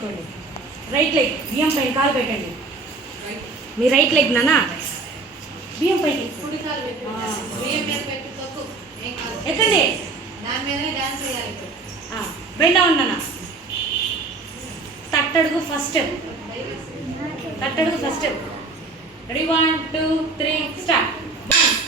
పెట్టుకోండి. Right leg బియ్యం పైన కాలు పెట్టండి. మీ రైట్ లెగ్ నానా బియ్యం పైకి ఎక్కండి. బెండ్ డౌన్ నాన్న. తట్టడుగు ఫస్ట్ స్టెప్. తట్టడుగు ఫస్ట్ స్టెప్. Ready 1 2 3 start. 1